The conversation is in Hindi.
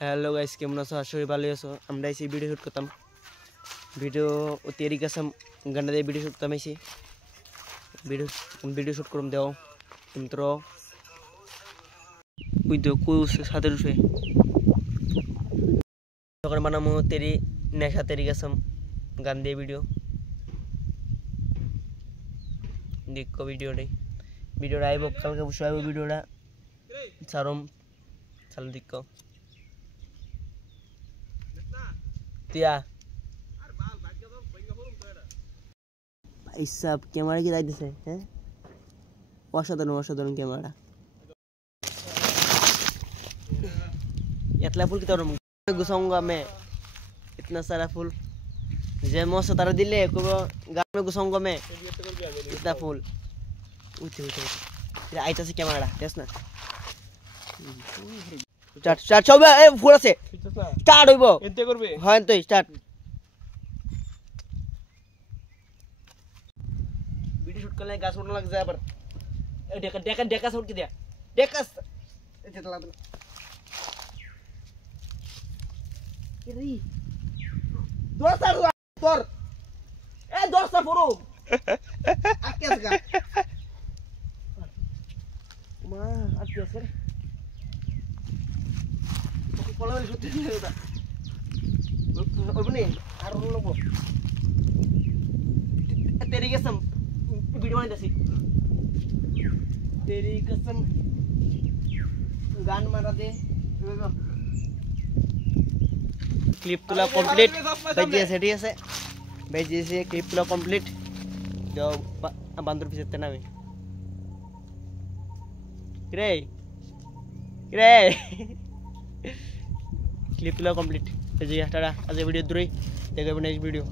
হ্যালো গাইস, কেমন আছো? আশা করি ভালো আছো। আমরা এসে ভিডিও শুট করতাম, ভিডিও তৈরি কাছাম গান্ডা দিয়ে ভিডিও শুট করতাম। এসে ভিডিও শুট করম দেও ইন্ট্র ওই তো কুস সাথে রুফে তখন বানামো তেরি নেশা তেরি কাছাম গান দিয়ে ভিডিও দেখো। ভিডিওটা আইব কালকে বসে আইব। ভিডিওটা ছাড়ম চালু দেখো তিয়া সব ক্যামেরা কি দিছে। হ্যাঁ, অসাধারণ ক্যামেরা। इतना फूल कितना घुसाऊंगा मैं, इतना सारा फूल जे मौसम तारा दिले को गाल में घुसाऊंगा मैं इतना फूल। उठे फिर आइता से कैमरा देख ना। स्टार्ट सब ए फूल আছে স্টার্ট হইবো এতে করবে। হ্যাঁ তো স্টার্ট। ভিডিও শুট করলে গাছ উঠন লাগ যায় আবার। এই ডেকা সাউন্ড কি দিয়া ডেকা এটা লাগবে। Dosa tor. Dosa puro. Akyas ka. Ma, akyas ka. Pala ni suti ni ta. Obne, aro lobo. Teri kasam video ni dasi. Teri kasam गान मारा दे। क्लिप तुला कंप्लीट बेजी सेठी আছে बेजी से क्लिप तुला कंप्लीट जो बांदर पिसते ना रे क्लिप तुला कंप्लीट बेजी टाटा। आज वीडियो दूरई देखो नेक्स्ट वीडियो।